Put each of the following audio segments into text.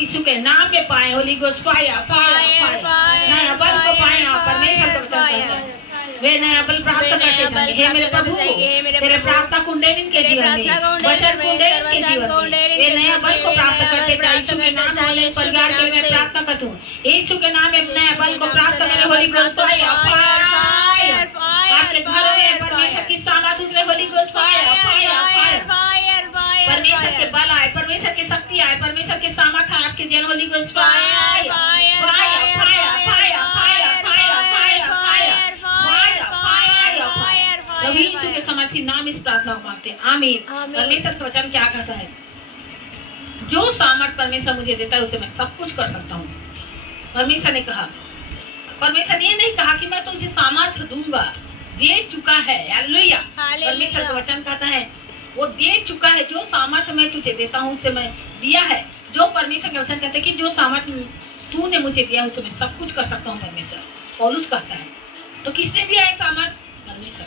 यीशु के नाम में पाए। Holi ghost fire fire fire, नया बल को पाए। परमेश्वर का वचन कहता है वे नया बल प्राप्त करते जाएंगे। हे मेरे प्रभु, तेरे प्रार्थना कुंडलिन के जीवन में, वचन कुंडलिन के जीवन में वे नया बल को प्राप्त करते जाए। यीशु के नाम में परिवार के लिए मैं प्रार्थना करता हूँ। यीशु के नाम में नया बल को प्राप्त करें। होली गोस्ट फायर फायर, आपके घरों में परमेश्वर की सामर्थ उतरे। Holi ghost fire fire fire, परमेश्वर के बल आए, परमेश्वर की शक्ति आए, परमेश्वर के सामर्थ आए आपके जीवन। Holy ghost fire fire fire fire fire fire fire fire, प्रभु यीशु के समर्थी नाम इस प्रार्थना को मांगते हैं, आमीन। परमेश्वर का वचन क्या कहता है? जो सामर्थ परमेश्वर मुझे देता है उसे मैं सब कुछ कर सकता हूँ। परमेश्वर ने कहा, परमेश्वर ये नहीं कहा कि मैं तुझे सामर्थ दूंगा, दे चुका है। हालेलुया। परमेश्वर का वचन कहता है वो दे चुका है। जो सामर्थ मैं तुझे देता हूँ उसे मैं दिया है। जो परमेश्वर का वचन कहता है कि जो सामर्थ तूने मुझे दिया उसे मैं सब कुछ कर सकता हूँ। परमेश्वर पौलुस कहता है, तो किसने दिया है सामर्थ? परमेश्वर।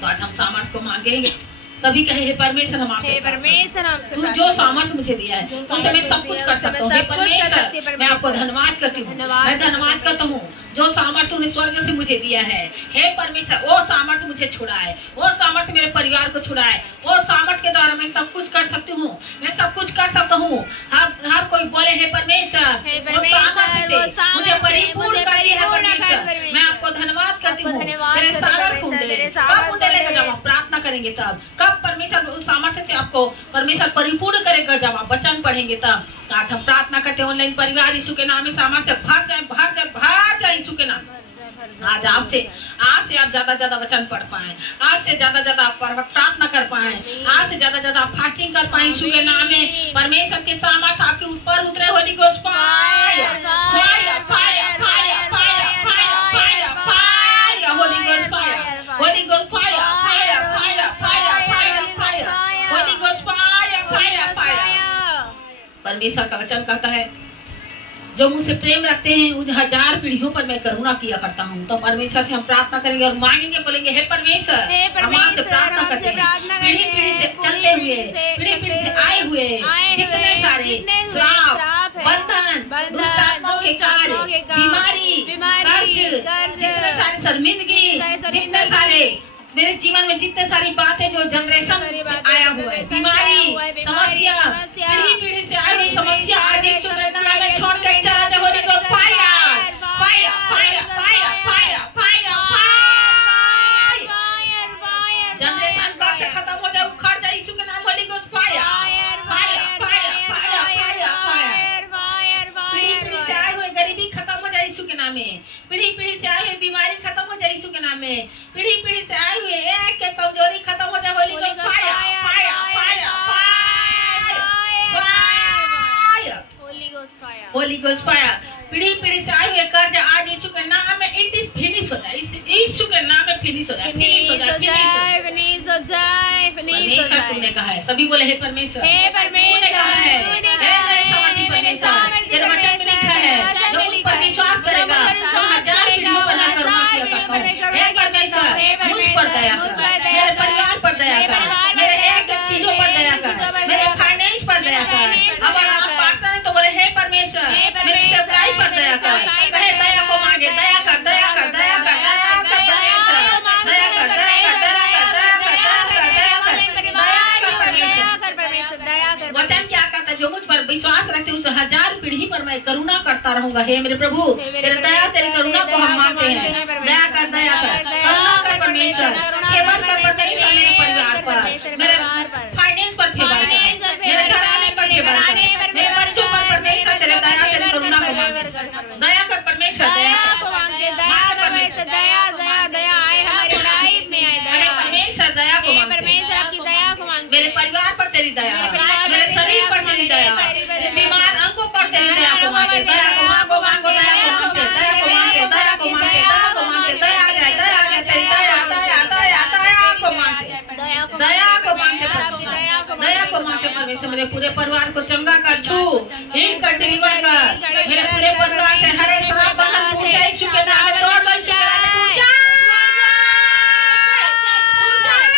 तो आज हम सामर्थ को मांगेंगे। सभी कहे हे परमेश्वर, हम आपसे परमेश्वर हमसे तू जो सामर्थ मुझे दिया है उसे मैं सब कुछ कर सकता हूँ। हे परमेश्वर, मैं आपको धन्यवाद करती हूँ। मैं धन्यवाद करता हूँ जो सामर्थ तूने स्वर्ग से मुझे दिया है। हे परमेश्वर, वो सामर्थ मुझे छुड़ाए, वो सामर्थ मेरे परिवार को छुड़ाए, वो सामर्थ के द्वारा मैं सब कुछ कर सकती हूँ। मैं सब कुछ कर सकता हूँ। हर कोई बोले हे परमेश्वर, वो सामर्थ से मुझे परिपूर्ण कर दिया है। परमेश्वर, मैं आपको धन्यवाद करती हूँ। मेरे सामर्थ कुंडले कब कुंडले का जब हम प्रार्थना करेंगे तब, कब परमेश्वर उस सामर्थ्य से आपको परमेश्वर परिपूर्ण करेगा जब आप वचन पढ़ेंगे तब। आज हम प्रार्थना करते हैं ऑनलाइन परिवार यीशु के नाम में सामर्थ्य भर जाए, भर जाए, भर जाए यीशु के नाम। आज आज से आप ज्यादा वचन पढ़ पाए, आज से ज्यादा आप प्रार्थना कर पाए, आज से ज्यादा आप फास्टिंग कर पाए यीशु के नाम में। परमेश्वर के सामर्थ आपके ऊपर उतरे। Holi ghost fire fire fire fire fire fire, Holi ghost fire, Holi ghost fire fire fire fire fire, Holi ghost fire fire fire. परमेश्वर का वचन कहता है जो मुझसे प्रेम रखते हैं उन 1000 पीढ़ियों पर मैं करुणा किया करता हूँ। तो परमेश्वर से हम प्रार्थना करेंगे और मांगेंगे, बोलेंगे हे परमेश्वर, हम आपसे प्रार्थना करते हैं। पीढ़ी से चलते हुए, पीढ़ी से आए हुए जितने सारे श्राप, बंधन, दुष्टात्माओं के कार्य, बीमारी, कर्ज, जितने सारे शर्मिंदगी, जितने सारे मेरे जीवन में जितने सारी बातें जो जनरेशन से आया हुआ है, बीमारी, समस्या, पीढ़ी से आई हुई समस्या, आज यीशु के नाम में छोड़ के चला जाए। Holi ghost fire fire fire fire fire fire fire, generation कब से खत्म हो जाए, उखड़ जाए यीशु के नाम। Holi ghost fire fire fire fire fire fire, पीढ़ी से आए हुए गरीबी खत्म हो जाए यीशु के नाम में। पीढ़ी से आई हुई बीमारी खत्म हो जाए यीशु के नाम में। पीढ़ी से आई हुई एक के कमजोरी खत्म हो जाए। Holi ghost fire fire fire fire, Holi ghost fire. पीढ़ी से आए हुए कर्ज आज यीशु के नाम में इट इज फिनिश हो जाए। यीशु के नाम में फिनिश हो जाए, फिनिश हो जाए, फिनिश हो जाए। परमेश्वर तूने कहा है, सभी बोले हे परमेश्वर, हे परमेश्वर, तूने कहा है, हे समर्थी परमेश्वर, तेरे वचन में लिखा है जो उस पर विश्वास करेगा 1000 पीढ़ियों पर मैं करुणा किया करता हूँ। हे परमेश्वर, मुझ पर दया कर, मेरे परिवार पर दया कर, मेरे एक एक चीजों पर दया कर, मेरे फाइनेंस पर दया कर। अब आप पास्टर ने तो बोले हे परमेश्वर, मेरे सेवकाई पर दया कर। कहे दया को मांगे, दया कर, दया कर, दया कर, दया कर परमेश्वर, दया कर, दया कर, दया कर, दया कर, दया कर, दया कर परमेश्वर। वचन क्या कहता है? जो मुझ पर विश्वास रखते उस 1000 पीढ़ी पर मैं करुणा करता रहूंगा। हे मेरे प्रभु, तेरे दया तेरी करुणा को हम मांगते हैं। दया कर, दया कर, करुणा कर परमेश्वर, फेवर कर परमेश्वर मेरे परिवार पर, मेरे फाइनेंस पर फेवर कर, मेरे घराने पर फेवर कर, मेरे बच्चों पर परमेश्वर तेरे दया तेरी करुणा को मांगते। दया कर परमेश्वर, दया को मांगते, दया परमेश्वर, दया दया दया आए हमारी लाइफ में, आए दया परमेश्वर, दया को मांगते, परमेश्वर आपकी दया को मांगते। मेरे परिवार पर तेरी दया, मेरे शरीर पर तेरी दया, मेरे बीमार अंगों पर तेरी दया को मांगते, दया को मांगो, मांगो दया को मांगते, दया को मांगते, दया को मांगते, दया को मांगते, दया आ जाए, दया आ जाए, तेरी दया दया दया दया को मांगते, दया को मांगते परमेश्वर, दया को मांगते परमेश्वर। मेरे पूरे परिवार को चंगा कर, छू, हील कर, डिलीवर कर। मेरे पूरे परिवार से हर एक श्राप बंधन टूट जाए यीशु के नाम में। तोड़ दो यीशु के नाम में, टूट जाए।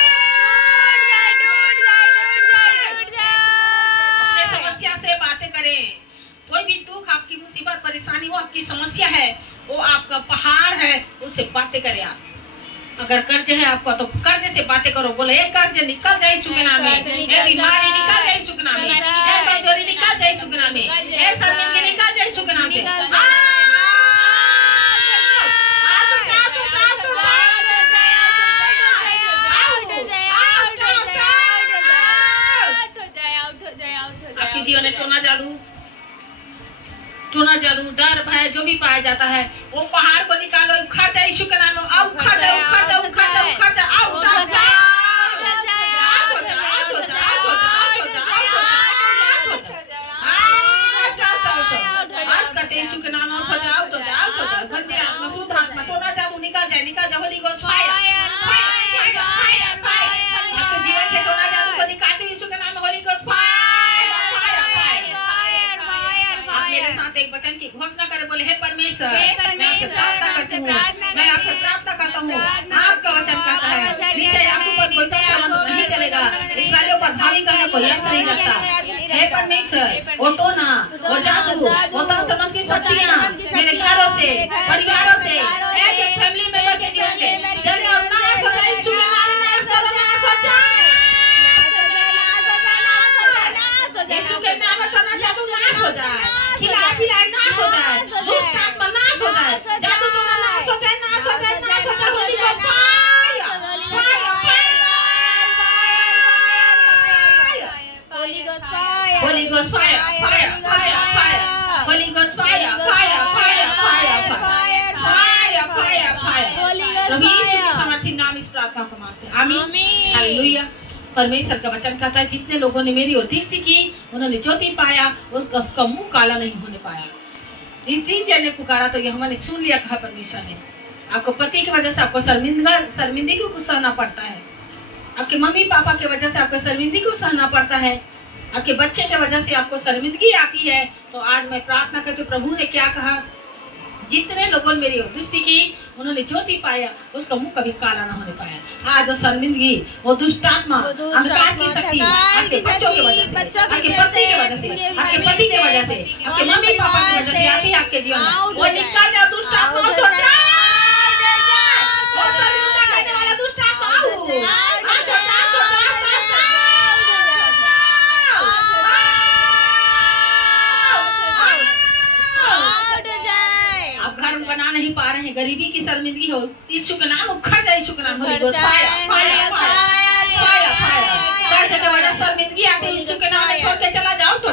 अपने समस्या से बातें करें, आपकी मुसीबत परेशानी, वो आपकी समस्या है, वो आपका पहाड़ है, उससे बातें करें आप। अगर कर्ज है आपका तो कर्ज से बातें करो, बोले ये कर्ज निकल जाए यीशु के नाम में, ये बीमारी निकल जाए यीशु के नाम में, ये कमजोरी निकल जाए यीशु के नाम में, ये शर्मिंदगी निकल जाए यीशु के नाम से। आपके जीवन में टोना जादू डर भय जो भी पाया जाता है, वो पहाड़ को निकालो, उखड़ जाए यीशु के नाम में। आओ उखड़ जाए, उखड़ जाए, उखड़ जाए, उखड़ जाए, आओ उठा जाए, यीशु के नाम में उठ जाओ, उठ जाओ, उठ जाओ। गंदे आत्मा, शुद्ध आत्मा, टोना जादू निकल जाए, निकल जाए। Holi ghost fire, fire, fire, fire. आपके जीवन से टोना जादू को निकालते यीशु के नाम में। Holi ghost fire, fire, fire, fire. आप मेरे साथ एक वचन की घोषणा करें, बोले हे परमेश्वर, मैं आपसे प्रार्थना करती हूँ, मैं आपसे प्रार्थना करता हूँ। आपका वचन कहता है नीचे आपके ऊपर कोई शत्रुंध नहीं चलेगा, इस्राएलियों पर भारी करने को यंत्र नहीं लगता। हे परमेश्वर, वो टोना, वो जादू, वो तंत्र की शक्तियाँ मेरे घरों से, परिवारों से, एक फैमिली मेंबर के जीवन से जल्दी और नाश हो जाए यीशु के नाम में। नाश हो जाए, यीशु के नाम में टोना जादू नाश हो जाए, खिलाड़ी नाश हो जाए, दुष्ट आत्मा नाश हो जाए, जादू टोना नाश हो जाए, नाश हो जाए, नाश हो जाए। होली को fire, fire, Holy Ghost fire. Holy Ghost fire, fire, fire, fire. Holy Ghost fire, fire, fire, fire, fire, fire, fire, fire. Holy Ghost प्रभु यीशु के fire. समर्थी नाम इस प्रार्थना को मांगते हैं। आमीन, आमीन। हालेलुया। परमेश्वर का वचन कहता है जितने लोगों ने मेरी ओर दृष्टि की, उन्होंने ज्योति पाया, उसका मुंह काला नहीं होने पाया। इस 3 जन ने पुकारा तो यहोवा ने सुन लिया, कहा परमेश्वर ने। आपको पति की वजह से आपको शर्मिंदगी को सहना पड़ता है, आपके मम्मी पापा की वजह से आपको शर्मिंदगी को सहना पड़ता है, आपके बच्चे की वजह से आपको शर्मिंदगी आती है, तो आज मैं प्रार्थना करती हूँ, प्रभु ने क्या कहा, जितने लोगों ने मेरी ओर दृष्टि की, उन्होंने ज्योति पाया, उसका मुंह कभी काला ना होने पाया। आज वो शर्मिंदगी, वो दुष्ट आत्मा, अंधकार की शक्ति आपके बच्चों की वजह से, आपके पति की वजह से, आपके पति की वजह से, आपके मम्मी पापा की वजह से आती है आपके जीवन में, वो निकल जाओ दुष्ट आत्मा, उठ जाओ। वो शर्मिंदा करने वाला दुष्ट आत्मा, आओ, आओ, आओ, बना नहीं पा रहे हैं, गरीबी की शर्मिंदगी हो, यीशु के नाम उखड़ जाए, यीशु के नाम। Holi ghost fire, fire, fire, fire, fire. कर्ज की वजह से शर्मिंदगी आती है, यीशु के नाम में छोड़ के चला जाओ, तो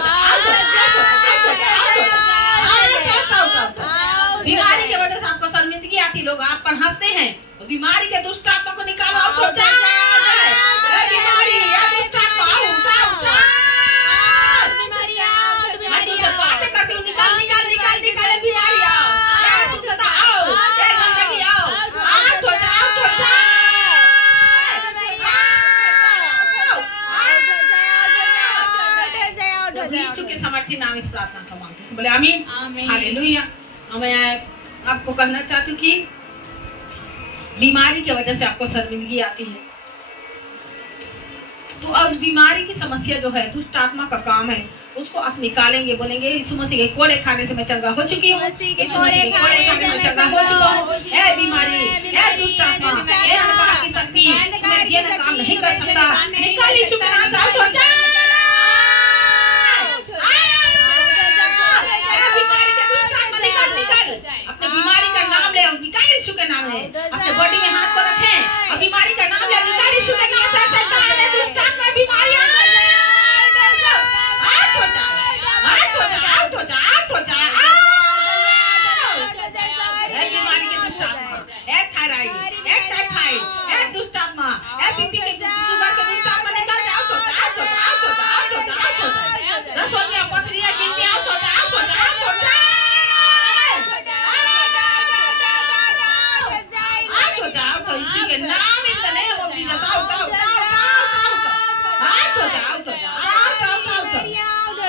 बीमारी की वजह से आपको शर्मिंदगी आती, लोग आप पर हंसते हैं, बीमारी के दुष्ट आत्मा को निकालो, आओ, तो बीमारी या दुष्ट आत्मा, आओ, उठाओ, उठाओ। मैं तुझसे बातें करती हूँ, निकाल, निकाल, निकाल, निकाल, बीमारी आओ, शुद्धता आओ, गंदगी आओ, आउट हो जाओ, आउट हो जाओ। यीशु के समर्थी नाम इस प्रार्थना को मांगते हैं, बोले आमीन, हालेलुया। मैं आपको कहना चाहती हूँ कि बीमारी की वजह से आपको शर्मिंदगी आती है, तो अब बीमारी की समस्या जो है दुष्ट आत्मा का काम है, उसको आप निकालेंगे, बोलेंगे यीशु मसीह के कोड़े खाने से मैं चंगा हो चुकी हूँ, यीशु मसीह के कोड़े खाने से मैं चंगा हो चुका हूँ। ए बीमारी, ए दुष्ट आत्मा, ए अंधकार की शक्ति, मैं जीना काम नहीं कर सकता, निकाल यीशु के नाम से, आउट हो जा। अपने बीमारी का नाम ले, निकाल यीशु के नाम है, अपने बॉडी में हाथ को रखें और बीमारी का नाम ले, निकाल यीशु के नाम से, दुष्ट आत्मा बीमारी आउट हो जा, आउट हो जा, आउट हो जा, आउट हो जा। बीमारी के दुष्ट आत्मा, एक थायराइड, एक टाइफाइड, एक दुष्ट आत्मा, एक बीपी के शुगर के दुष्ट आत्मा निकल जा, आउट हो जा, आउट हो जा, आउट हो जा, आउट हो जा, आउट हो जा। रसोनिया पथरिया गिनती आउट हो जा, आउट हो जा, आउट हो जा। यीशु के नाम in the name of Jesus, out, out, out, out हो जा, आउट हो जा, आउट, आउट, आउट।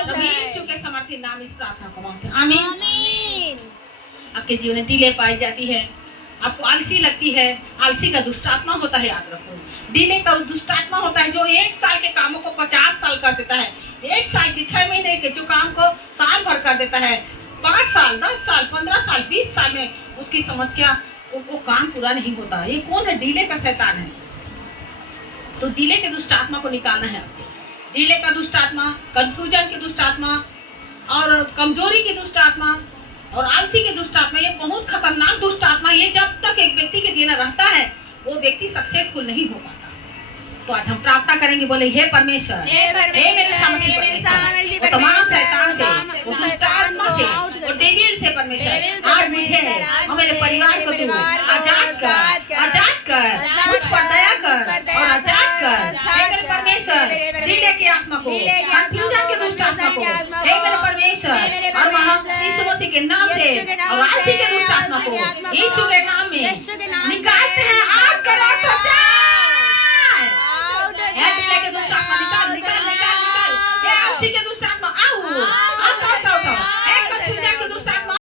प्रभु यीशु के समर्थी नाम इस प्रार्थना को मांगते हैं, आमीन। आपके जीवन में डिले पाई जाती है, आपको आलसी लगती है, आलसी का दुष्ट आत्मा होता है, याद रखो। डिले का दुष्ट आत्मा होता है जो 1 साल के कामों को 50 साल कर देता है, 1 साल की 6 महीने के जो काम को साल भर कर देता है, 5 साल 10 साल 15 साल 20 साल में उसकी समस्या वो काम पूरा नहीं होता। ये कौन है? डिले का शैतान है। तो डिले के दुष्ट आत्मा को निकालना है आपको। डिले का दुष्ट आत्मा, कंफ्यूजन की दुष्ट आत्मा और कमजोरी की दुष्ट आत्मा और आलसी की दुष्ट आत्मा, ये बहुत खतरनाक दुष्ट आत्मा। ये जब तक एक व्यक्ति के जीना रहता है वो व्यक्ति सक्सेसफुल नहीं हो पाता। तो आज हम प्रार्थना करेंगे, बोले हे परमेश्वर, हे मेरे सामर्थी परमेश्वर, वो तमाम शैतान से, वो दुष्ट आत्मा से, वो डेविल से परमेश्वर, आज मुझे और मेरे परिवार को तू आजाद कर, मुझ पर दया कर और आजाद कर। हे मेरे परमेश्वर, डिले की आत्मा को, कंफ्यूजन के दुष्ट आत्मा को, हे मेरे परमेश्वर, और हम यीशु मसीह के नाम से और आलसी के दुष्ट आत्मा को यीशु के नाम में निकालते हैं। आउट करो, डिले के दुष्ट आत्मा निकाल।